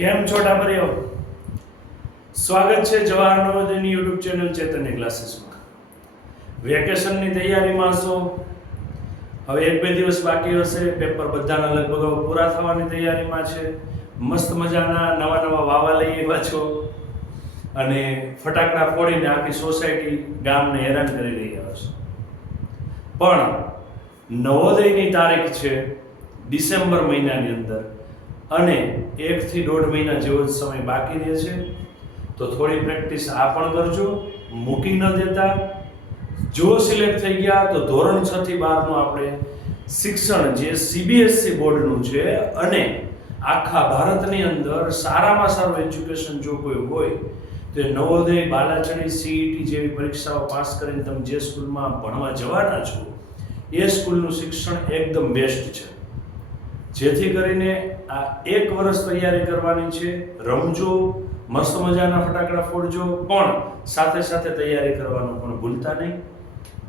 કેમ છો ટાબરીઓ સ્વાગત છે જવાહર નવોદયની યુટ્યુબ ચેનલ ચેતન્ય ક્લાસીસમાં. વેકેશનની તૈયારીમાં છો હવે એક બે દિવસ બાકી હશે, પેપર બધાના લગભગ હવે પૂરા થવાની તૈયારીમાં છે. મસ્ત મજાના નવા નવા વાવા લઈ આવ્યા છો. અને ફટાકડા ફોડીને આખી સોસાયટી ગામને હેરાન કરી રહ્યા હશે પણ નવોદયની તારીખ છે ડિસેમ્બર મહિનાની અંદર. અને એકથી દોઢ મહિના જેવો સમય બાકી રહે છે. તો થોડી પ્રેક્ટિસ આ પણ કરજો. મૂકી ન દેતા. જો સિલેક્ટ થઈ ગયા તો ધોરણ છ થી બારનું આપણે શિક્ષણ જે સીબીએસસી બોર્ડનું છે અને આખા ભારતની અંદર સારામાં સારું એજ્યુકેશન જો કોઈ હોય, તો એ નવોદય બાલાચડી સીઈટી જેવી પરીક્ષાઓ પાસ કરીને તમે જે સ્કૂલમાં ભણવા જવાના છો, એ સ્કૂલનું શિક્ષણ એકદમ બેસ્ટ છે. જેથી કરીને આ એક વર્ષ તૈયારી કરવાની છે. રમજો, મસ્ત મજાના ફટાકડા ફોડજો, પણ સાથે સાથે તૈયારી કરવાનું પણ ભૂલતા નહીં.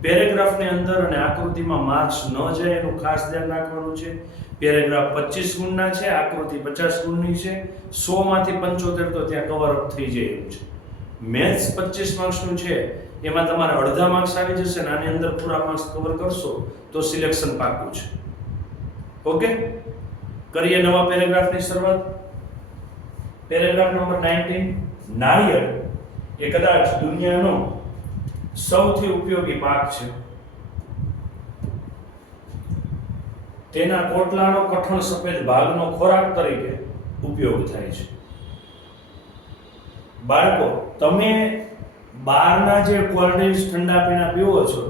પેરેગ્રાફની અંદર અને આકૃતિમાં માર્ક્સ ન જાય એનું ખાસ ધ્યાન રાખવાનું છે. પેરેગ્રાફ પચીસ ગુણના છે, આકૃતિ પચાસ ગુણની છે. સોમાંથી પંચોતેર તો ત્યાં કવર અપ થઈ જાય એવું છે. મેથ્સ પચીસ માર્ક્સનું છે, એમાં તમારે અડધા માર્ક્સ આવી જશે ને આની અંદર પૂરા માર્ક્સ કવર કરશો તો સિલેક્શન પાક્કું છે. ઓકે? કરીએ નવા પેરેગ્રાફની શરૂઆત. પેરેગ્રાફ નંબર 19 નાળિયેર એ કદાચ દુનિયાનો સૌથી ઉપયોગી પાક છે. તેના કોટલાનો કઠણ સફેદ ભાગનો ખોરાક તરીકે ઉપયોગ થાય છે. બાળકો, તમે બહારના જે કોલ્ડ ઠંડા પીણા પીવો છો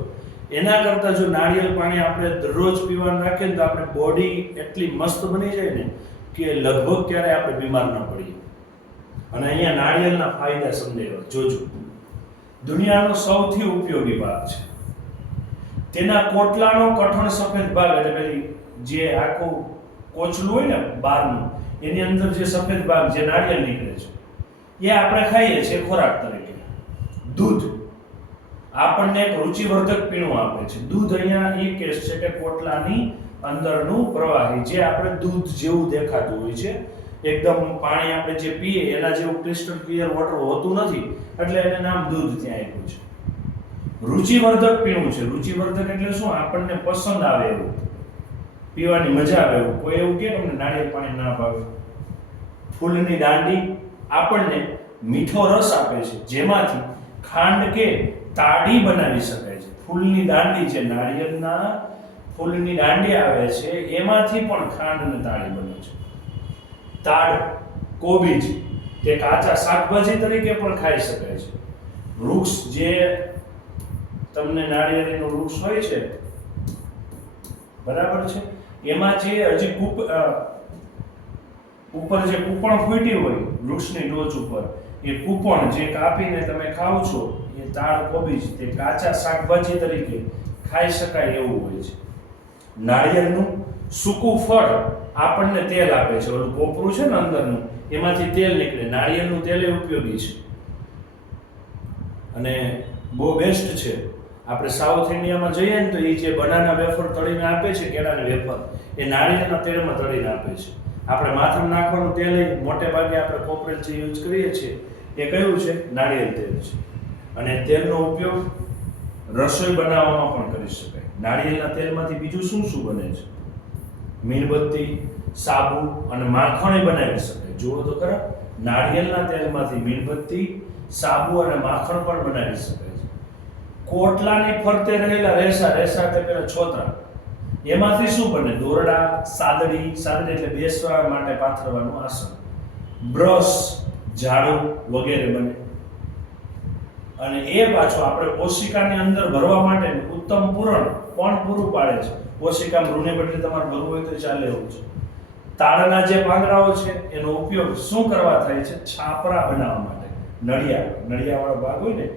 એના કરતાં જો નાળિયેર પાણી આપણે દરરોજ પીવાનું રાખીએ ને તો આપણે બોડી એટલી મસ્ત બની જાય ને કે લગભગ ક્યારે આપણે બીમાર ન પડીએ. અને અહીંયા નાળિયેરના ફાયદા સમજાવ્યા જોજો. દુનિયાનો સૌથી ઉપયોગી ભાગ છે. તેના કોટલાનો કઠણ સફેદ ભાગ એટલે પેલી જે આખું કોચલું હોય ને બહારનું એની અંદર જે સફેદ ભાગ જે નાળિયેર નીકળે છે, એ આપણે ખાઈએ છીએ ખોરાક તરીકે. દૂધ. આપણને એક રુચિવર્ધક પીણું આપે છે. દૂધ અહીંયા એ કેસ છે કે કોટલાની અંદરનું પ્રવાહી, જે આપણે દૂધ જેવું દેખાતું હોય છે. એકદમ પાણી આપણે જે પીએ, એના જેવું ક્રિસ્ટલ ક્લિયર વોટર હોતું નથી, એટલે એને નામ દૂધ ત્યાં આપ્યું છે. રુચિવર્ધક પીણું છે. રુચિવર્ધક એટલે શું? આપણને પસંદ આવે એવું. પીવાની મજા આવે એવું. કોઈ એવું કે તમને નાળિયેર પાણી ના ભાવે? ફૂલની દાંડી આપણને મીઠો રસ આપે છે. જેમાંથી ખાંડ કે તાડી બનાવી શકાય છે. ફૂલની દાંડી જે નાળિયેરના ફૂલની દાંડી આવે છે, એમાંથી પણ ખાંડ અને તાડી બને છે. તાડ, કોબીજ, તે કાચા શાકભાજી તરીકે પણ ખાઈ શકાય છે. વૃક્ષ જે તમને નાળિયેરીનું વૃક્ષ હોય છે, બરાબર છે? એમાં જે હજી કૂપ ઉપર જે કૂપણ ફૂટી હોય, વૃક્ષની ટોચ ઉપર, એ કૂપણ જે કાપીને તમે ખાવ છો તાળ કોબીજ તે કાચા શાકભાજી તરીકે ખાઈ શકાય એવું હોય છે. નાળિયેરનું સૂકું ફળ આપણને તેલ આપે છે. ઓલું કોપરું છે ને અંદરનું, એમાંથી તેલ નીકળે. નાળિયેરનું તેલ એ ઉપયોગી છે. અને બહુ બેસ્ટ છે. આપણે સાઉથ ઇન્ડિયામાં જઈએ ને તો એ જે બનાના વેફર તળીને આપે છે, કેળાની વેફર, એ નાળિયેરના તેલમાં તળીને આપે છે. આપણે માથામાં નાખવાનું તેલ મોટે ભાગે આપણે કોપરેલ જે યુઝ કરીએ છીએ, એ કયું છે? નાળિયેર તેલ છે. અને તેલનો ઉપયોગ રસોઈ બનાવવામાં પણ કરી શકાય. નાળિયેરના તેલમાંથી બીજું શું શું બને છે? મીણબત્તી, સાબુ અને માખણ બનાવી શકાય. જુઓ તો ખરા, નાળિયેરના તેલમાંથી મીણબત્તી, સાબુ અને માખણ પણ બનાવી શકાય છે. કોટલાની ફરતે રહેલા રેસા રેસા એટલે પેલા છોતરા. એમાંથી શું બને? દોરડા, સાદડી સાદડી એટલે બેસવા માટે પાથરવાનું આસન. બ્રશ, ઝાડુ વગેરે બને. અને એ પાછું આપણે કોશિકાની અંદર ભરવા માટે ઉત્તમ પૂરણ પણ પૂરું પાડે છે? કોશિકા મૃને બદલે તમારે ભરવું હોય તો ચાલે એવું છે. તાળના જે પાંદડાઓ છે, એનો ઉપયોગ શું કરવા થાય છે? છાપરા બનાવવા માટે. નળિયા. નળિયાવાળો ભાગ હોય ને,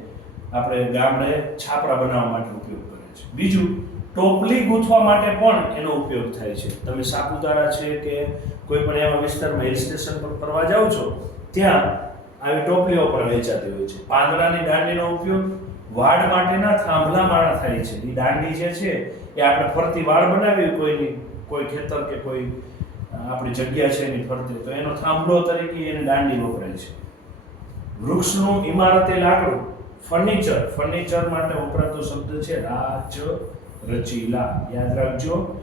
આપણે ગામડે છાપરા બનાવવા માટે ઉપયોગ કરે છે. બીજું, ટોપલી ગૂંથવા માટે પણ એનો ઉપયોગ થાય છે. તમે સાપુતારા છે કે કોઈ પણ એવા વિસ્તારમાં હિલ સ્ટેશન પર ફરવા જાઓ છો, ત્યાં આવી ટોપલીઓ પર વેચાતી હોય છે. પાંદડાની દાંડીનો ઉપયોગ વાડ માટેના થાંભલા માળા થાય છે. એ દાંડી જે છે, એ આપણે ફરતી વાડ બનાવી કોઈની, કોઈ ખેતર કે કોઈ આપણી જગ્યા છે એની ફરતે, તો એનો થાંભલો તરીકે એને દાંડી વપરાય છે. વૃક્ષનું ઇમારતે લાકડું, ફર્નિચર ફર્નિચર માટે વપરાતો શબ્દ છે રાજ રચીલા. યાદ રાખજો,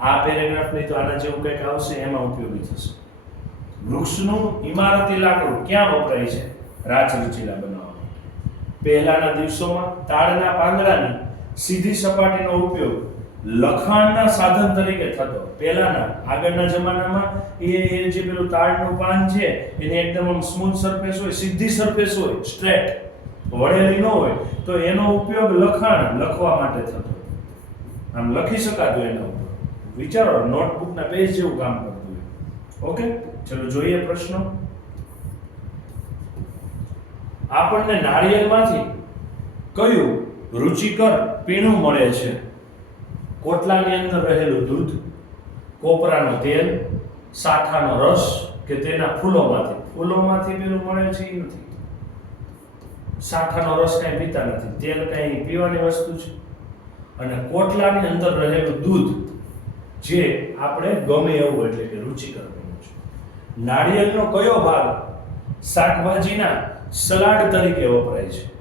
આ પેરેગ્રાફની તો આના જેવું કંઈક આવશે, એમાં ઉપયોગી થશે. વૃક્ષનું ઇમારતી લાકડું ક્યાં વપરાય છે? રાચ રચીલા બનાવવા પહેલાના દિવસોમાં તાળના પાંદડાની સીધી સપાટીનો ઉપયોગ લખાણના સાધન તરીકે થતો. પહેલાના, આગળના જમાનામાં એ જે પેલું તાળનું પાન છે, એની એકદમ આમ સ્મૂથ સરફેસ હોય, સીધી સરફેસ હોય સ્ટ્રેટ વળેલી ન હોય, તો એનો ઉપયોગ લખાણ લખવા માટે થતો. આમ લખી શકાતું એના ઉપર. વિચારો નોટબુકના પેજ જેવું કામ કરતું ઓકે ચલો જોઈએ પ્રશ્નો. આપણને નાળિયેરમાંથી કયું રુચિકર પીણું મળે છે? કોટલાની અંદર રહેલું દૂધ, કોપરાનું તેલ સાઠાનો રસ કે તેના ફૂલોમાંથી? ફૂલોમાંથી પેલું મળે છે એ નથી. સાઠાનો રસ કાંઈ પીતા નથી. તેલ કાંઈ પીવાની વસ્તુ છે. અને કોટલાની અંદર રહેલું દૂધ, જે આપણે ગમે એવું એટલે કે રુચિકર નાળિયેરનો કયો ભાગ શાકભાજીના સલાડ તરીકે વપરાય છે?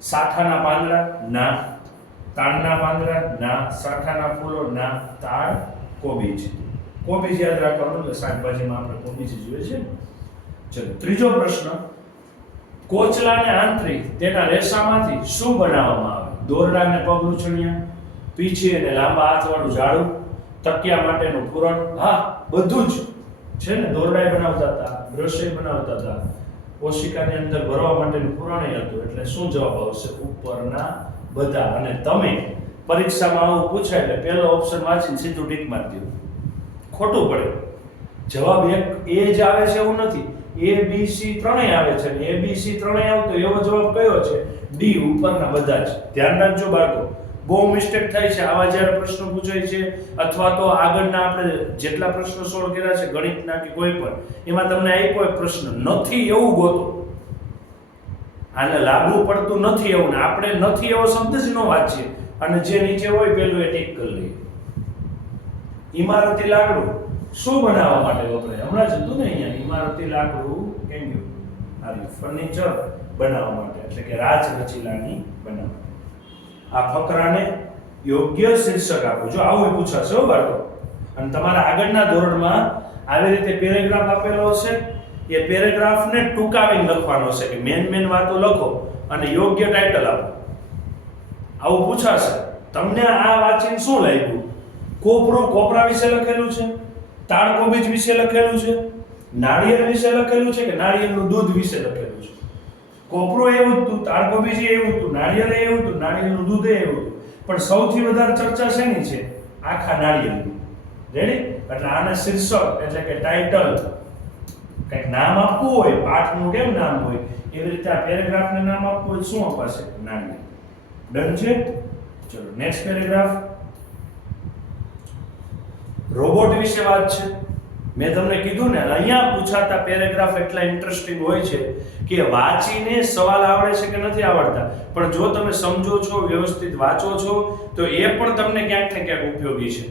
સાઠાના પાંદડા, ના. તાળના પાંદડા, ના. સાઠાના ફૂલો, ના. તાળ કોબીજ. કોબીજ યાદ રાખવાનું એટલે શાકભાજીમાં આપણે કોબીજ જોઈએ છે. ચલો, ત્રીજો પ્રશ્ન. કોચલાને આંતરી તેના રેસામાંથી શું બનાવવામાં આવે? દોરડાને પગલું લૂછણિયા પીછી અને લાંબા હાથવાળું ઝાડુ, તકિયા માટેનું પૂરણ. હા, બધું જ. છે ને, દોરડાય બનાવતા હતા બ્રશે બનાવતા હતા. કોશિકાની અંદર ભરવા માટેનું પુરાણી હતું, એટલે શું જવાબ આવશે? ઉપરના બધા. અને તમે પરીક્ષામાં આવું પૂછાય, એટલે પહેલો ઓપ્શન વાંચીને સીધું ટીક મારી દો. ખોટું પડે. જવાબ એક, એ જ આવે છે એવું નથી. એ બી સી ત્રણેય આવે છે. એ બી સી ત્રણેય આવતો, એવો જવાબ કયો છે? ડી ઉપરના બધા જ. ધ્યાન રાખજો બાળકો. બહુ મિસ્ટેક થાય છે. આવા જ્યારે પ્રશ્નો પૂછાય છે, અથવા તો આગળના આપણે જેટલા પ્રશ્નો સોલ્વ કર્યા છે, ગણિતના કે કોઈ પણ, એમાં તમને આપ્યો એક પ્રશ્ન, નથી એવું ગોતો. આને લાગુ પડતું નથી એવું ને આપણે નથી એવો શબ્દ જ ન વાંચીએ. અને જે નીચે હોય પેલું એ ટીક કરી લઈએ. ઇમારતી લાકડું શું બનાવવા માટે વપરાય હમણાં જ હતું ને અહીંયા ઇમારતી લાકડું કેમ ગયું? ફર્નિચર બનાવવા માટે, એટલે કે રાજ રચીલાની બનાવવા આ ફકરાને યોગ્ય શીર્ષક આપો. જો આવું પૂછાશે હો બાળકો. અને તમારા આગળના ધોરણમાં આવી રીતે પેરેગ્રાફ આપેલો હશે. એ પેરેગ્રાફને ટૂંકાવીને લખવાનો છે કે મેન મેન વાતો લખો અને યોગ્ય ટાઇટલ આપો. આવું પૂછાશે. તમને આ વાંચીને શું લાગ્યું? કોપરો કોપરા વિશે લખેલું છે? તાળ કોબીજ વિશે લખેલું છે? નાળિયેર વિશે લખેલું છે કે નાળિયેરનું દૂધ વિશે લખેલું છે? કોપરો એવું હતું તાળ કોબીજ એવું હતું નાળિયેર એવું હતું નાળિયેરનું દૂધ એવું હતું પણ સૌથી વધારે ચર્ચા શેની છે? આખા નાળિયેરની. રેડી એટલે આને શીર્ષક, એટલે કે ટાઇટલ કંઈક નામ આપવું હોય, પાઠનું કેમ નામ હોય? એવી રીતે આ પેરેગ્રાફને નામ આપવું હોય શું અપાશે? નાળિયેર. ડન છે? ચલો નેક્સ્ટ પેરેગ્રાફ રોબોટ વિશે વાત છે. મેં તમને કીધું ને, અહીંયા પૂછાતા પેરેગ્રાફ એટલા ઇન્ટરેસ્ટિંગ હોય છે કે વાંચીને સવાલ આવડે છે કે નથી આવડતા. પણ જો તમે સમજો છો, વ્યવસ્થિત વાંચો છો, તો એ પણ તમને ક્યાંક ને ક્યાંક ઉપયોગી છે.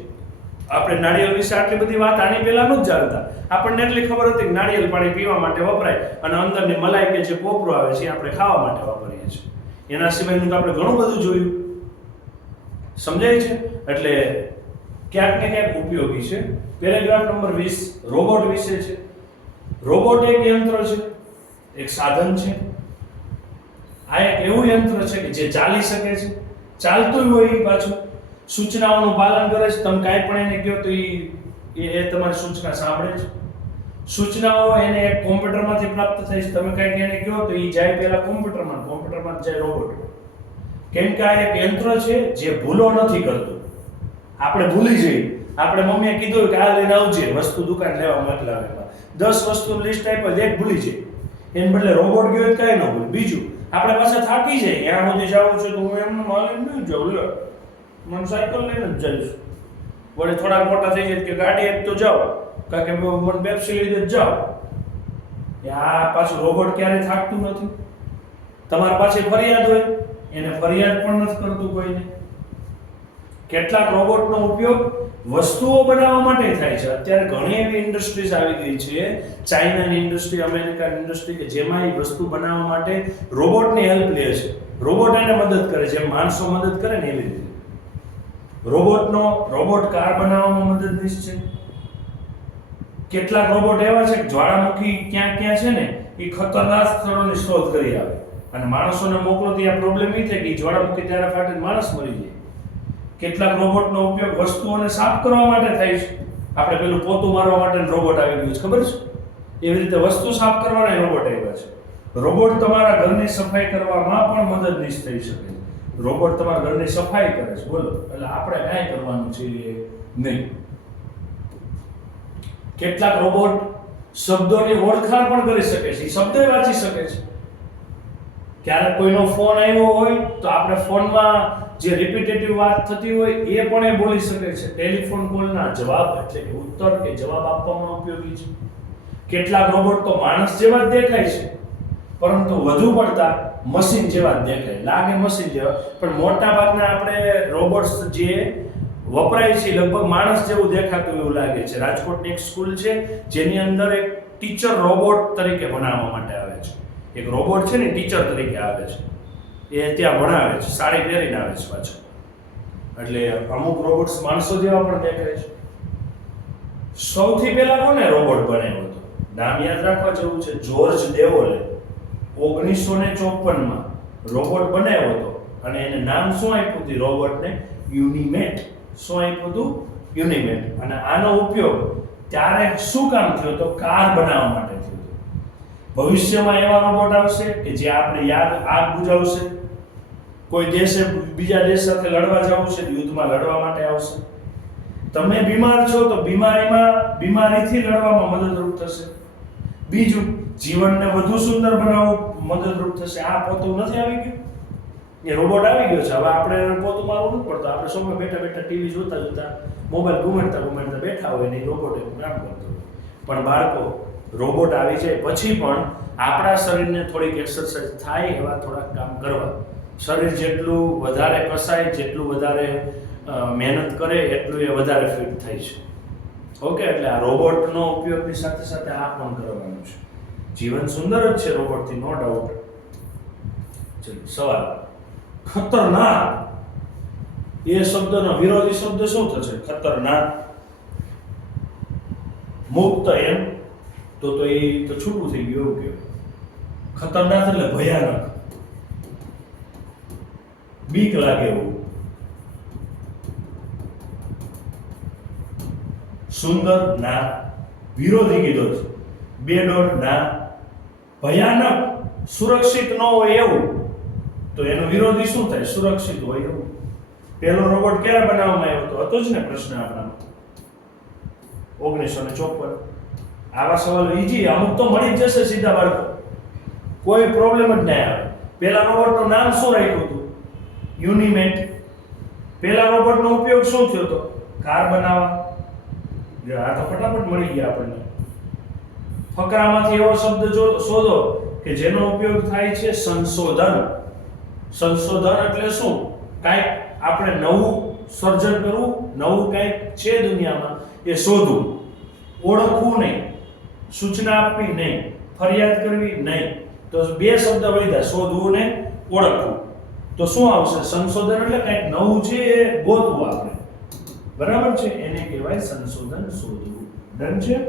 આપણે નાળિયેર વિશે આટલી બધી વાત આની પહેલા ન જાણતા. આપણને એટલી ખબર હતી કે નાળિયેર પાણી પીવા માટે વપરાય અને અંદરની મલાઈ કે જે કોપરો આવે છે એ આપણે ખાવા માટે વાપરીએ છીએ. એના સિવાયનું તો આપણે ઘણું બધું જોયું. સમજાય છે? એટલે ક્યાંક ને ક્યાંક ઉપયોગી છે. પેરેગ્રાફ નંબર વીસ, રોબોટ વિશે છે. રોબોટ એક યંત્ર છે, એક સાધન છે. આ એક એવું યંત્ર છે કે જે ચાલી શકે છે. ચાલતું હોય એ પાછું સૂચનાઓનું પાલન કરે છે. તમે કાંઈ પણ એને કહો તો એ એ તમારી સૂચના સાંભળે છે. સૂચનાઓ એને એક કોમ્પ્યુટરમાંથી પ્રાપ્ત થાય છે. તમે કાંઈક એને કહો તો એ જાય પહેલાં કોમ્પ્યુટરમાં કોમ્પ્યુટરમાં જાય રોબોટ. કેમ કે આ એક યંત્ર છે જે ભૂલો નથી કરતું. આપણે ભૂલી જઈએ. આપણે મમ્મીએ કીધું કે આ લઈને આવજે, વસ્તુ દુકાન લેવા મોકલાવે દસ વસ્તુ લિસ્ટ આપ્યો, એક ભૂલી જાય. એને બદલે રોબોટ ગયો કાંઈ ન ભૂલ બીજું, આપણે પાસે થાકી જાય. ત્યાં સુધી જવું છે તો હું એમને માલિક નહીં જાઉં લો મને સાયકલ લઈને જ જઈશ વળી થોડા મોટા થઈ જાય કે ગાડી એક તો જાઓ. કારણ કે મને પેપ્સી લીધે જ જાઓ. આ પાછું રોબોટ ક્યારે થાકતું નથી. તમારી પાસે ફરિયાદ હોય, એને ફરિયાદ પણ નથી કરતું કોઈને. કેટલાક રોબોટનો ઉપયોગ વસ્તુઓ બનાવવા માટે થાય છે. અત્યારે ઘણી એવી ઇન્ડસ્ટ્રીઝ આવી ગઈ છે. ચાઇનાની ઇન્ડસ્ટ્રી, અમેરિકાની ઇન્ડસ્ટ્રી કે જેમાં એ વસ્તુ બનાવવા માટે રોબોટની હેલ્પ લે છે. રોબોટ એને મદદ કરે જેમ માણસો મદદ કરે ને એવી રીતે. રોબોટનો, રોબોટ કાર બનાવવામાં મદદનીશ છે. કેટલાક રોબોટ એવા છે કે જ્વાળામુખી ક્યાં ક્યાં છે ને, એ ખતરનાક સ્થળોની શોધ કરી આવે. અને માણસોને મોકલો તો આ પ્રોબ્લેમ એ થાય કે જ્વાળામુખી ત્યારે ફાટે માણસ મરી જાય. કેટલાક રોબોટનો ઉપયોગ વસ્તુઓને સાફ કરવા માટે થાય છે. આપણે પેલું પોતું મારવા માટે રોબોટ આવી ગયું છે. ખબર છે? એવી રીતે વસ્તુ સાફ કરવાના રોબોટ આવ્યા છે. રોબોટ તમારા ઘરની સફાઈ કરવામાં પણ મદદનીશ થઈ શકે છે. રોબોટ તમારા ઘરની સફાઈ કરે છે. બોલો, એટલે આપણે કાંઈ કરવાનું છે નહીં. કેટલાક રોબોટ શબ્દોની ઓળખાણ પણ કરી શકે છે. શબ્દો વાંચી શકે છે. ક્યારેક કોઈનો ફોન આવ્યો હોય તો આપણે ફોનમાં જે રિપીટેટિવ વાત થતી હોય એ પણ એ બોલી શકે છે. ટેલિફોન કોલના જવાબ એટલે કે ઉત્તર કે જવાબ આપવામાં ઉપયોગી છે. કેટલાક રોબોટ તો માણસ જેવા જ દેખાય છે, પરંતુ વધુ પડતા મશીન જેવા જ દેખાય. લાગે મશીન જેવા, પણ મોટા ભાગના આપણે રોબોટ્સ જે વપરાય છે લગભગ માણસ જેવું દેખાતું એવું લાગે છે. રાજકોટની એક સ્કૂલ છે, જેની અંદર એક ટીચર રોબોટ તરીકે ભણાવવા માટે આવે છે. એક રોબોટ છે ને ટીચર તરીકે આવે છે. એ ત્યાં ભણાવે છે, સાડી પહેરીને આવે છે પાછો. એટલે અમુક રોબોટ્સ માણસો જેવા પણ દેખાય છે. સૌથી પહેલા કોને રોબોટ બનાવ્યો હતો? નામ યાદ રાખવા જેવું છે જોર્જ દેવોલે ઓગણીસો ને ચોપનમાં રોબોટ બનાવ્યો હતો અને એને નામ શું આપ્યું હતું? રોબોટને યુનિમેટ શું આપ્યું હતું? યુનિમેટ અને આનો ઉપયોગ ત્યારે શું કામ થયો તો કાર બનાવવા માટે થયો હતો. ભવિષ્યમાં એવા રોબોટ આવશે કે જે આપણે યાદ, આગ બુજાવશે? કોઈ દેશે બીજા દેશ સાથે લડવા જવું છે, યુદ્ધમાં લડવા માટે આવશે. તમે બીમાર છો તો બીમારીમાં, બીમારીથી લડવામાં મદદરૂપ થશે. બીજું, જીવનને વધુ સુંદર બનાવવું મદદરૂપ થશે. આ પોતું નથી આવી ગયું? એ રોબોટ આવી ગયો છે. હવે આપણે પોતું મારવું નથી પડતું. આપણે સોફા બેઠા બેઠા ટીવી જોતા જોતા મોબાઈલ ઘુમાડતા ઘુમાડતા બેઠા હોય ને રોબોટ એવું કામ કરતો પણ બાળકો રોબોટ આવી જાય પછી પણ આપણા શરીરને થોડીક એક્સરસાઇઝ થાય એવા થોડાક કામ કરવા. શરીર જેટલું વધારે કસાય, જેટલું વધારે મહેનત કરે, એટલું એ વધારે ફિટ થાય છે. ઓકે, એટલે આ રોબોટનો ઉપયોગની સાથે સાથે આ પણ કરવાનું છે. જીવન સુંદર જ છે રોબોટથી, નો ડાઉટ ચલો, સવાલ. ખતરનાક. એ શબ્દનો વિરોધી શબ્દ શું થશે? ખતરનાક. મુક્ત એમ? તો તો એ તો છૂટું થઈ ગયું, એવું ખતરનાક એટલે ભયાનક. બીક લાગે એવું. સુંદર ના વિરોધી કીધો છે. બેડોળ ના ભયાનક, સુરક્ષિત ન હોય એવું. તો એનો વિરોધી શું થાય? સુરક્ષિત હોય એવું. પહેલો રોબોટ ક્યારે બનાવવામાં આવ્યો હતો હતો જ ને પ્રશ્ન આપણામાં. ઓગણીસો ને ચોપન. આવા સવાલો ઈજી, અમુક તો મળી જ જશે સીધા બાળકો. કોઈ પ્રોબ્લેમ જ નહીં આવે. પહેલા રોબોટનું નામ શું રાખ્યું? હતું યુનિમેટ. પહેલા રોબોટનો ઉપયોગ શું થયો હતો કાર બનાવવા. આ તો ફટાફટ મળી ગયા આપણને. ફકરામાંથી એવો શબ્દ જો શોધો કે જેનો ઉપયોગ થાય છે સંશોધન. સંશોધન એટલે શું? કાંઈક આપણે નવું સર્જન કરવું, નવું કાંઈક છે દુનિયામાં, એ શોધવું. ઓળખવું નહીં. સૂચના આપવી નહીં. ફરિયાદ કરવી નહીં. તો બે શબ્દ વધ્યા શોધવું ને ઓળખવું. તો શું આવશે? સંશોધન એટલે કંઈક નવું છે એ ગોતવું આપણે. બરાબર છે? એને કહેવાય સંશોધન શોધવું. ડન છે?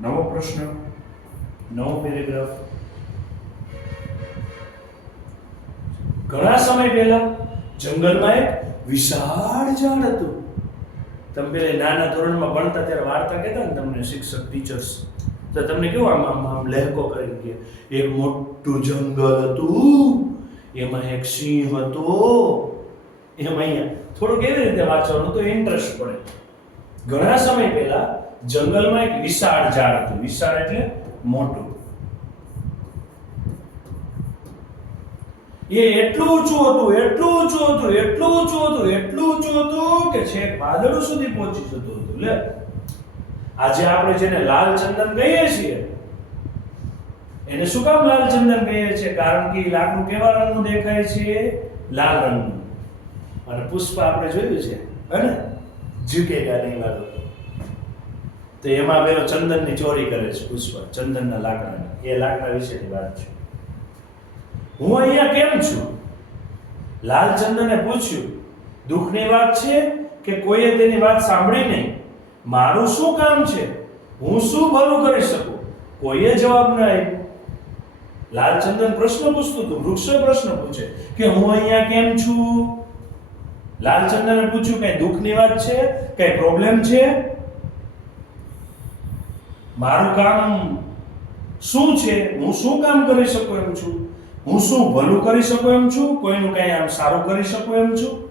નવો પ્રશ્ન. નવો પેરેગ્રાફ. ઘણા સમય પહેલા જંગલમાં એક વિશાળ ઝાડ હતું. તમે પેલા નાના ધોરણમાં ભણતા ત્યારે વાર્તા કહેતા ને તમને શિક્ષક ટીચર્સ તો તમને કેવું આમ આમ આમ લહેકો કરી કે એક મોટું જંગલ હતું. એમાં એક સિંહ હતો. એમ અહીંયા થોડુંક એવી રીતે વાંચવાનું તો ઇન્ટરેસ્ટ પડે. ઘણા સમય પહેલા જંગલમાં એક વિશાળ ઝાડ હતું. વિશાળ એટલે મોટું. એ એટલું ઊંચું હતું, એટલું ઊંચું હતું, એટલું ઊંચું હતું, એટલું ઊંચું હતું કે છેક વાદળો સુધી પહોંચી જતું હતું. લે. આજે આપણે જેને લાલ ચંદન કહીએ છીએ એને શું કામ લાલ ચંદન કહીએ છીએ કારણ કે લાકડું કેવા રંગનું દેખાય છે? લાલ રંગનું. અને પુષ્પ આપણે જોયું છે, હે ને? ઝૂકેગા નહીં વાળું. તો એમાં પેલો ચંદનની ચોરી કરે છે પુષ્પ, ચંદનના લાકડાની. એ લાકડા વિશેની વાત છે. હું અહીંયા કેમ છું? લાલચંદને પૂછ્યું. દુઃખની વાત છે કે કોઈએ તેની વાત સાંભળી નહીં? મારું શું કામ છે? હું શું ભલું કરી શકું? કોઈએ જવાબ ન આપ્યો. લાલચંદન પ્રશ્ન પૂછતું હતું, વૃક્ષ પ્રશ્ન પૂછે કે હું અહીંયા કેમ છું? લાલચંદને પૂછ્યું, કઈ દુઃખની વાત છે? કઈ પ્રોબ્લેમ છે? મારું કામ શું છે? હું શું કામ કરી શકું એમ છું? હું શું ભલું કરી શકું એમ છું? કોઈનું કઈ આમ સારું કરી શકું એમ છું?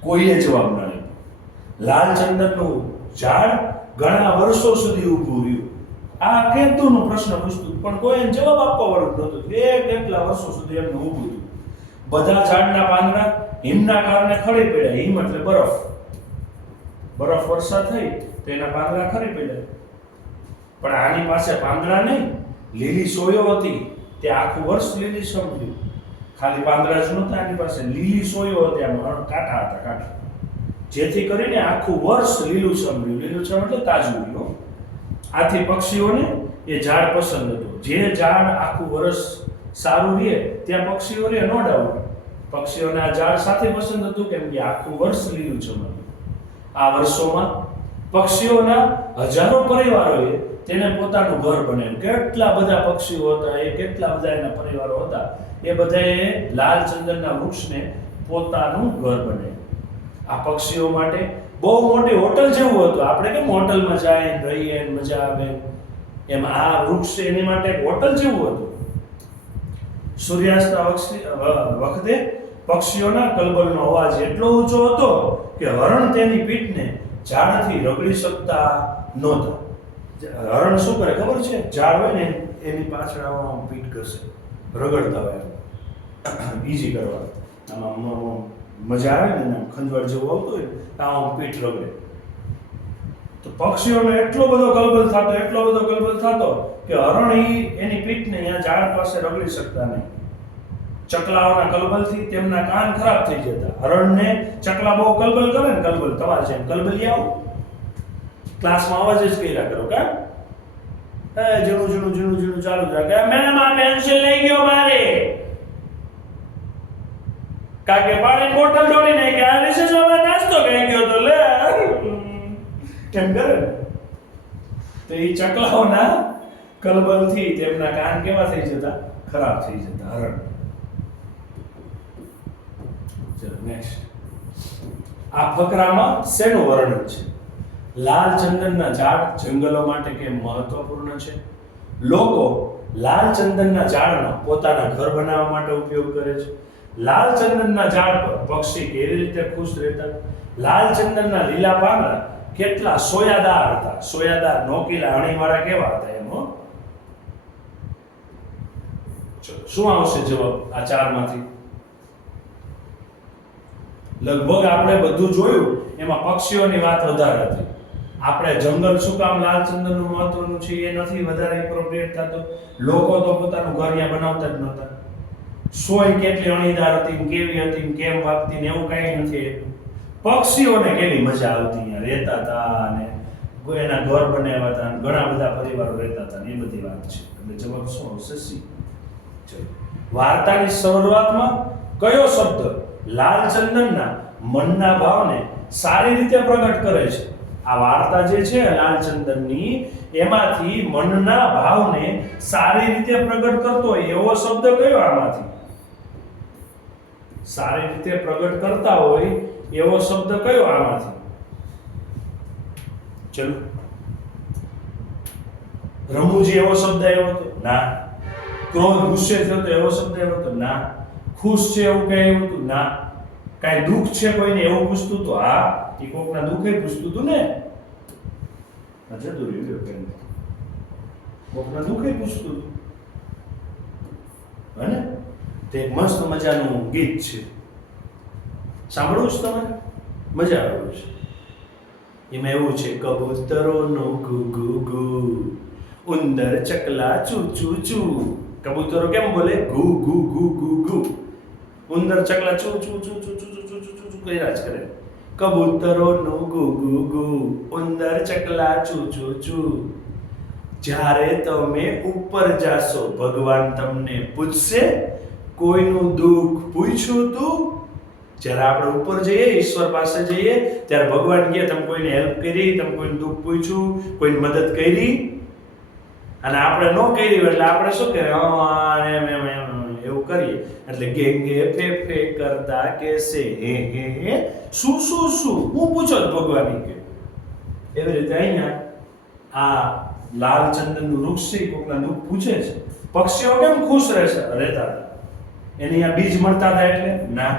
કોઈએ જવાબ ન આપ્યો. લાલચંદનનું ઝાડ ઘણા વર્ષો સુધી ઊભું રહ્યું. આ કેતુનો પ્રશ્ન પૂછતું. પણ કોઈ જવાબ આપવા વાળું નહોતું. બે કેટલા વર્ષો સુધી એમને ઊભું હતું બધા ઝાડના પાંદડા હિમના કારણે ખરી પડ્યા. હિમ એટલે બરફ. બરફ વર્ષા થઈ તો એના પાંદડા ખરી પડ્યા. પણ આની પાસે પાંદડા નહીં. લીલી સોયો હતી. તે આખું વર્ષ લીલી સમજ્યું. ખાલી પાંદડા જ નહોતા આની પાસે. લીલી સોયો હતી. આમ કાંઠા હતા કાંટા જેથી કરીને આખું વર્ષ લીલું સમજ્યું. લીલું છમ એટલે તાજું આથી પક્ષીઓને એ ઝાડ પસંદ હતું. જે ઝાડ આખું વર્ષ સારું રહે, ત્યાં પક્ષીઓ રહે નો ડાઉટ પક્ષીઓને આ ઝાડ સાથે પસંદ હતું કેમ કે આખું વર્ષ લીલું છમ આ વર્ષોમાં પક્ષીઓના હજારો પરિવારોએ તેને પોતાનું ઘર બનાવ્યું. કેટલા બધા પક્ષીઓ હતા, એ કેટલા બધા એના પરિવારો હતા, એ બધાએ લાલચંદનના વૃક્ષને પોતાનું ઘર બનાવ્યું. આ પક્ષીઓ માટે બહુ મોટી હોટલ જેવું હતું. આપણે કેમ હોટલમાં જાય રહીએ મજા આવે? એમ આ વૃક્ષ એની માટે હોટલ જેવું હતું. સૂર્યાસ્ત વખતે- પક્ષીઓના કલબલનો અવાજ એટલો ઊંચો હતો કે હરણ તેની પીઠને ઝાડથી રગડી શકતા નહોતા. હરણ શું કરે ખબર છે? ઝાડ હોય ને એની પાછળ આવવામાં પીઠ ઘસે. રગડતા હોય બીજી કરવા. આમાં મજા આવે ને ખંજવાળ જેવું આવતું હોય તો આમ પીઠ રગડે તો પક્ષીઓને એટલો બધો ગલબલ થતો, એટલો બધો ગલબલ થતો કે હરણ એની પીઠને અહીંયા ઝાડ પાસે રગડી શકતા નહીં. ચકલાઓના કલબલથી તેમના કાન ખરાબ થઈ જતા. હરણને ચકલા બહુ કલબલ કરે ને કલબલ તમારે છે કલબલી આવો. ક્લાસમાં અવાજ જ કર્યા કરો કા, એ જૂનું ઝીણું ઝીણું ઝીણું, ચાલુ જ રાખે. મેડમ, આ પેન્સિલ લઈ ગયો મારે. કારણ કે પાણી બોટલ દોડી નહીં કે આ રિસેસમાં નાસ્તો કરી ગયો તો લે. કેમ કરે? તો એ ચકલાઓના કલબલથી તેમના કાન કેવા થઈ જતા? ખરાબ થઈ જતા, હરણ. આ ફકરામાં શેનું વર્ણન છે? લાલ ચંદનના ઝાડ જંગલો માટે કેમ મહત્વપૂર્ણ છે? લોકો લાલ ચંદનના ઝાડનો પોતાના ઘર બનાવવા માટે ઉપયોગ કરે છે? લાલ ચંદનના ઝાડ પર પક્ષી કેવી રીતે ખુશ રહેતા? લાલ ચંદનના લીલા પાંદડા કેટલા સોયાદાર હતા? સોયાદાર નોકીલા અણીવાળા કેવા હતા એમ શું આવશે જવાબ આ ચારમાંથી? લગભગ આપણે બધું જોયું, એમાં પક્ષીઓની વાત વધારે હતી. આપણે જંગલ શું કામ લાલચંદનનું મહત્વનું છે એ નથી વધારે એપ્રોપ્રિએટ થતો. લોકો તો પોતાનું ઘર અહીંયા બનાવતા જ નહોતા. સોય કેટલી અણીદાર હતી કેવી હતી કેમ વાગતી ને એવું કાંઈ નથી પક્ષીઓને કેવી મજા આવતી રહેતા હતા અને એના ઘર બનાવ્યા હતા ઘણા બધા પરિવારો રહેતા હતા એ બધી વાત છે. એટલે જવાબ શું આવશે? સી. વાર્તાની શરૂઆતમાં કયો શબ્દ લાલચંદનના મનના ભાવને સારી રીતે પ્રગટ કરે છે? આ વાર્તા જે છે લાલચંદનની એમાંથી મનના ભાવને સારી રીતે પ્રગટ કરતો એવો શબ્દ કયો આમાંથી? સારી રીતે પ્રગટ કરતા હોય એવો શબ્દ કયો આમાંથી? ચલો. રમૂજી એવો શબ્દ આવ્યો હતો? ના. ક્રોધ ગુસ્સે થયો તો એવો શબ્દ આવ્યો હતો? ના. ખુશ છે એવું કઈ એવું હતું? ના. કાંઈ દુઃખ છે કોઈને એવું પૂછતું તો હા. એ કોકના દુઃખે પૂછતું હતું ને. જતું રહ્યું પેન. કોકના દુઃખે પૂછતું હતું. હે ને? તે મસ્ત મજાનું ગીત છે સાંભળવું છે તમારે મજા આવે છે એમાં એવું છે કબૂતરોનો ગુ ગુ ગુ ઉંદર ચકલા ચૂ ચૂ ચૂ કબૂતરો કેમ બોલે ગુ ગુ ગુ ગુ ગુ ઉંદર ચકલા ચૂ ચૂ ચૂ ચૂ ચૂ ચૂ ચૂ ચૂ ચૂ કર્યા જ કરે કબૂતરોનું ગુ ગુ ગુ ઉંદર ચકલા ચૂ ચૂ ચૂ જ્યારે તમે ઉપર જાશો ભગવાન તમને પૂછશે કોઈનું દુઃખ પૂછ્યું તું? જ્યારે આપણે ઉપર જઈએ, ઈશ્વર પાસે જઈએ, ત્યારે ભગવાન કહે, તમે કોઈને હેલ્પ કરી, તમે કોઈને દુઃખ પૂછ્યું, કોઈને મદદ કરી? અને આપણે ન કરી એટલે આપણે શું કરીએ? એમ એમ એવું કરીએ. એટલે ગેંગે ફે ફે કરતા કેસે હે હે હે, શું શું શું? હું પૂછો ભગવાન કે, એવી રીતે અહીંયા આ લાલ ચંદનનું વૃક્ષ છે કોકના દુઃખ પૂછે છે. પક્ષીઓ કેમ ખુશ રહેશે? રહેતા હતા એને અહીંયા બીજ મળતા હતા એટલે? ના.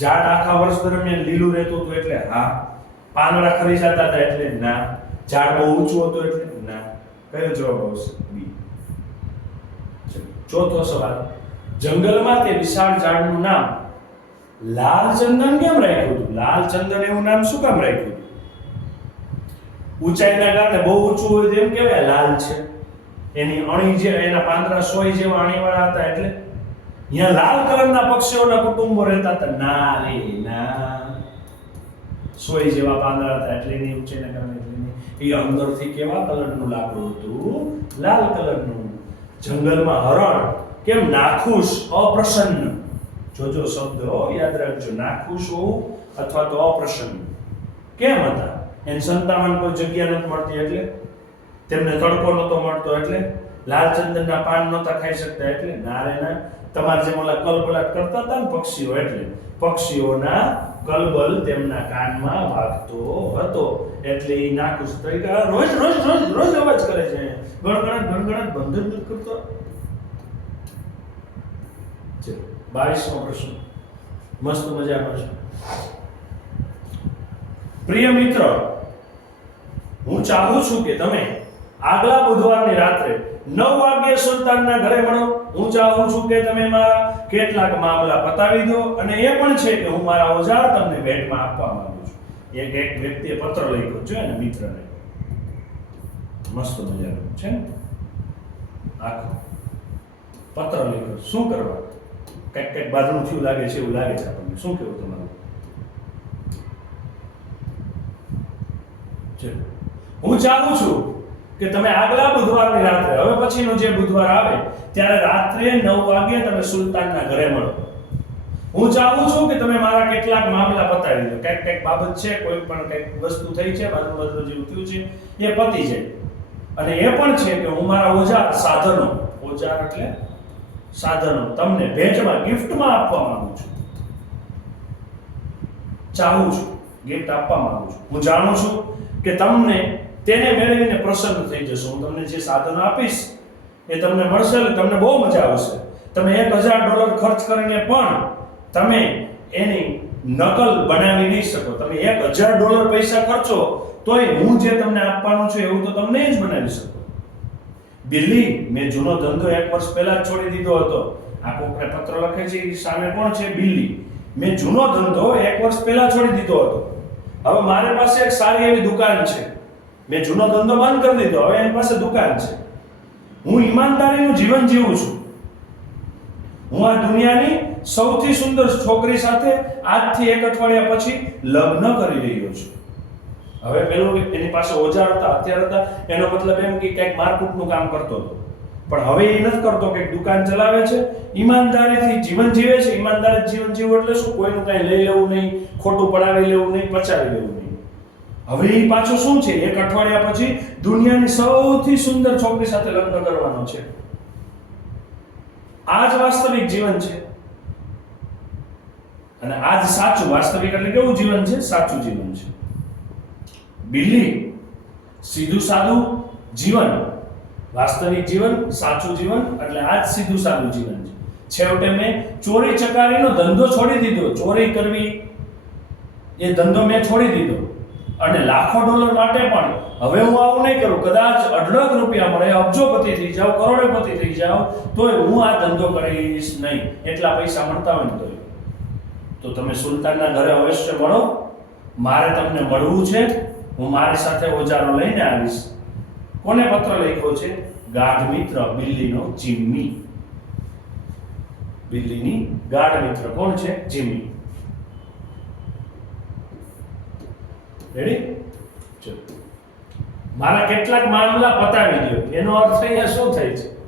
ઝાડ આખા વર્ષ દરમિયાન લીલું રહેતું હતું એટલે? હા. પાંદડા ખરી જતા હતા એટલે? ના. ઝાડ બહુ ઊંચું હતું એટલે? ના. કયો જવાબ આવશે? બી. ચોથો સવાલ. જંગલમાં તે વિશાળ ઝાડનું નામ લાલ ચંદન કેમ રાખ્યું હતું? લાલ ચંદન એવું નામ શું કામ રાખ્યું હતું? ઊંચાઈના કારણે બહુ ઊંચું હોય તેમ એમ કહેવાય લાલ છે. એની અણી જે, એના પાંદડા સોય જેવા અણીવાળા હતા એટલે અહીંયા લાલ કલરના પક્ષીઓના કુટુંબો રહેતા હતા. ના રે, ના. સોય જેવા પાંદડા હતા, એટલે એની ઊંચાઈના કારણે એ અંદરથી કેવા કલરનું લાકડું હતું? લાલ કલરનું. જંગલમાં હરણ. કેમ? નાખુશ, અપ્રસન્ન. જોજો શબ્દ યાદ રાખજો. નાખુશ હોવું અથવા તો અપ્રસન્ન. કેમ હતા? એને સંતાવન કોઈ જગ્યા નથી મળતી, એટલે? તેમને તડકો નહોતો મળતો, એટલે? લાલ ચંદનના પાન નહોતા ખાઈ શકતા, એટલે? નારેના તમારે જેમ ઓલા કલબલાટ કરતા હતા ને પક્ષીઓ એટલે, પક્ષીઓના કલબલ તેમના કાનમાં વાગતો હતો. એટલે એ નાખુશ થઈ ગયા રોજ રોજ રોજ રોજ અવાજ કરે છે ગણગણાટ ગણગણાટ બંધ જ નથી કરતો. ચલો, બાવીસમો પ્રશ્ન. મસ્ત મજાનો છે પ્રિય મિત્ર, હું ચાહું છું કે તમે આગલા બુધવારની રાત્રે નવ વાગ્યે સુલતાનના ઘરે મળો. હું ચાહું છું કે તમે મારા કેટલાક મામલા પતાવી દો અને એ પણ છે કે હું મારા ઓજાર તમને ભેટમાં આપવા માંગુ છું. એક એક વ્યક્તિએ પત્ર લખ્યો છે ને મિત્રને. મસ્ત મજાનું છે આખો. પત્ર લખ્યો. શું કરવા? કંઈક કંઈક બાજુનું થયું લાગે છે એવું લાગે છે આપણને. શું કેવું તમારું? હું ચાહું છું કે તમે આગલા બુધવારની રાત્રે હવે પછીનો જે બુધવાર આવે, ત્યારે રાત્રે નવ વાગ્યે તમે સુલતાનના ઘરે મળો. હું ચાહું છું કે તમે મારા કેટલાક મામલા પતાવી દો. કંઈક કંઈક બાબત છે, કોઈ પણ કંઈક વસ્તુ થઈ છે બાજુ બાજુ જેવું થયું છે, એ પતી જાય. અને એ પણ છે કે હું મારા ઓજાર સાધનો, ઓજાર એટલે સાધનો, તમને ભેટમાં ગિફ્ટમાં આપવા માંગુ છું. ચાહું છું, ગિફ્ટ આપવા માંગુ છું. હું જાણું છું કે તમને તેને મેળવીને પ્રસન્ન થઈ જશો. હું તમને જે સાધનો આપીશ એ તમને મળશે એટલે તમને બહુ મજા આવશે. તમે એક હજાર ડોલર ખર્ચ કરીને પણ તમે એની નકલ બનાવી નહીં શકો. તમે એક હજાર ડોલર પૈસા ખર્ચો, તોય હું જે તમને આપવાનું છું એવું તો તમને જ બનાવી શકો. બિલ્લી મેં જૂનો ધંધો એક વર્ષ પહેલા જ છોડી દીધો હતો. આ કોકને પત્ર લખે છે એ સામે કોણ છે? બિલ્લી. મેં જૂનો ધંધો એક વર્ષ પહેલા છોડી દીધો હતો. હવે મારી પાસે એક સારી એવી દુકાન છે. મેં જૂનો ધંધો બંધ કરી દીધો, હવે એની પાસે દુકાન છે. હું ઈમાનદારીનું જીવન જીવું છું. હું આ દુનિયાની સૌથી સુંદર છોકરી સાથે આજથી એક અઠવાડિયા પછી લગ્ન કરી રહ્યો છું. હવે પેલો એની પાસે ઓજાર હતા હથિયાર હતા, એનો મતલબ એમ કે કંઈક મારકૂટનું કામ કરતો હતો. પણ હવે એ નથી કરતો કે દુકાન ચલાવે છે, ઈમાનદારીથી જીવન જીવે છે. ઈમાનદારી જીવન જીવવું એટલે શું? કોઈનું કાંઈ લઈ લેવું નહીં, ખોટું પડાવી લેવું નહીં, પચાવી લેવું હવે એ પાછો શું છે? એક અઠવાડિયા પછી દુનિયાની સૌથી સુંદર છોકરી સાથે લગ્ન કરવાનો છે. આ જ વાસ્તવિક જીવન છે. અને આ જ સાચું વાસ્તવિક એટલે કેવું જીવન છે? સાચું જીવન છે. બિલ્લી સીધું સાદું જીવન. વાસ્તવિક જીવન, સાચું જીવન એટલે આ જ સીધું સાદું જીવન છે. છેવટે મેં ચોરી ચકારીનો ધંધો છોડી દીધો. ચોરી કરવી એ ધંધો મેં છોડી દીધો. અને લાખો ડોલર માટે પણ. હવે હું આવું નહીં કરું. કદાચ અઢળક રૂપિયા મળે અબજોપતિ થઈ જાઉં કરોડોપતિ થઈ જાઉં તોય હું આ ધંધો કરીશ નહીં. એટલા પૈસા મળતા હોય તોય. તો તમે સુલતાનના ઘરે અવશ્ય મળો. મારે તમને મળવું છે. હું મારી સાથે ઓજારો લઈને આવીશ. કોને પત્ર લખ્યો છે? ગાઢ મિત્ર, બિલ્લીનો ચીમ્મી બિલ્લીની ગાઢ મિત્ર કોણ છે? જીમી રેડી ચલો. મારા કેટલાક મામલા પતાવી દો. એનો અર્થ અહીંયા શું થાય છે?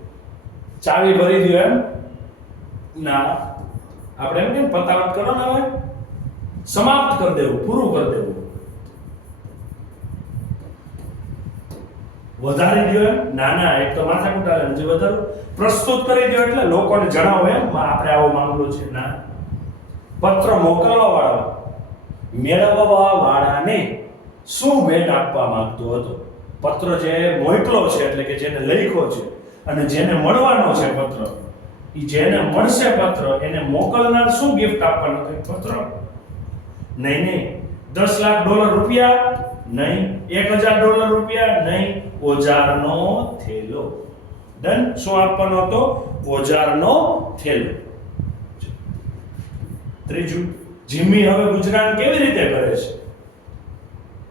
ચાવી ભરી દો એમ? ના. આપણે એમ કેમ પતાવટ કરો ને હવે? સમાપ્ત કરી દેવું, પૂરું કરી દેવું. વધારી દો એમ? ના ના, એક તો માથા કુટાવે, હજી વધારો. પ્રસ્તુત કરી દો એટલે લોકોને જણાવો એમ, આપણે આવો મામલો છે. ના. પત્ર મોકલવા વાળો મેળવવા વાળાને શું ભેટ આપવા માંગતો હતો? પત્ર જે મોકલો છે, એટલે કે જેને લખ્યો છે અને જેને મળવાનો છે પત્ર, એ જેને મળશે પત્ર, એને મોકલનાર શું ગિફ્ટ આપવાનો છે? પત્ર. નહીં નહીં. દસ લાખ ડોલર રૂપિયા? નહીં. એક હજાર ડોલર રૂપિયા? નહીં. ઓજારનો થેલો. ડન. શું આપવાનો હતો? ઓજારનો થેલો. ત્રીજું. જીમ્મી હવે ગુજરાન કેવી રીતે કરે છે?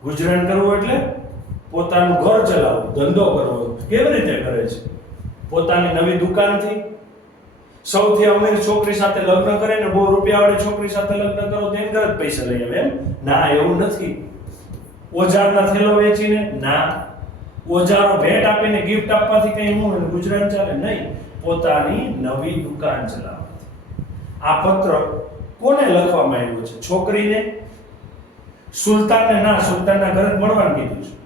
ગુજરાન કરવું એટલે પોતાનું ઘર ચલાવવું, ધંધો કરવો, કેવી રીતે કરે છે? પોતાની નવી દુકાનથી. સૌથી અમીર છોકરી સાથે લગ્ન કરે ને બહુ રૂપિયાવાળી છોકરી સાથે લગ્ન કરો તેમ ઘર જ પૈસા લઈ આવે એમ? ના, એવું નથી. ઓજારના થેલો વેચીને, ના. ઓજારો ભેટ આપીને ગિફ્ટ આપવાથી કઈ હું ગુજરાન ચાલે. નહીં, પોતાની નવી દુકાન ચલાવવાથી. આ પત્ર કોને લખવામાં આવ્યો છે? છોકરીને? સુલતાનને ના, સુલતાનના ઘરે મળવાનું કીધું છે.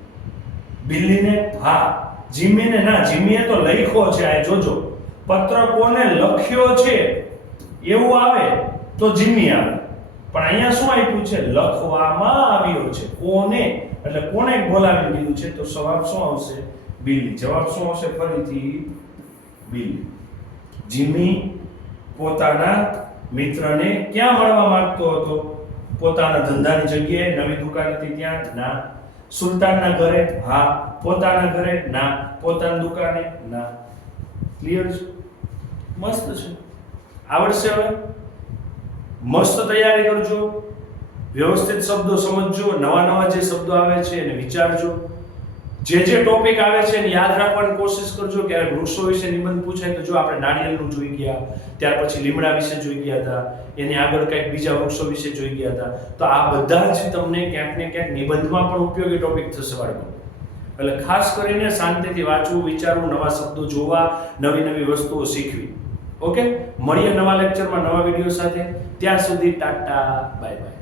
બિલ્લીને? હા. જીમીને? ના, જીમીએ તો લખ્યો છે, આ જોજો. પત્ર કોને લખ્યો છે? એવું આવે તો જીમી આવે. પણ અહીંયા શું આપ્યું છે? લખવામાં આવ્યો છે. કોને? એટલે કોને બોલાવી દીધું છે? તો જવાબ શું આવશે? બિલ્લી. જવાબ શું આવશે? ફરીથી બિલ્લી. જીમી પોતાના મિત્રને ક્યાં મળવા માંગતો હતો? પોતાના ધંધાની જગ્યાએ નવી દુકાન હતી ત્યાં? ના. સુલતાનના ઘરે? હા. પોતાના ઘરે? ના. પોતાની દુકાને? ના. ક્લિયર છે? મસ્ત છે. આવડશે હવે? મસ્ત તૈયારી કરજો. વ્યવસ્થિત શબ્દો સમજજો. નવા નવા જે શબ્દો આવે છે એને વિચારજો. જે જે ટોપિક આવે છે એને યાદ રાખવાની કોશિશ કરજો. ક્યારેક વૃક્ષો વિશે નિબંધ પૂછાય તો જો આપણે નાળિયેરનું જોઈ ગયા, ત્યાર પછી લીમડા વિશે જોઈ ગયા હતા, એની આગળ કંઈક બીજા વૃક્ષો વિશે જોઈ ગયા હતા, તો આ બધા જ તમને ક્યાંક ને ક્યાંક નિબંધમાં પણ ઉપયોગી ટોપિક થશે બાળકો એટલે ખાસ કરીને શાંતિથી વાંચવું, વિચારવું, નવા શબ્દો જોવા, નવી નવી વસ્તુઓ શીખવી. ઓકે? મળીએ નવા લેક્ચરમાં નવા વીડિયો સાથે. ત્યાં સુધી ટાટા બાય બાય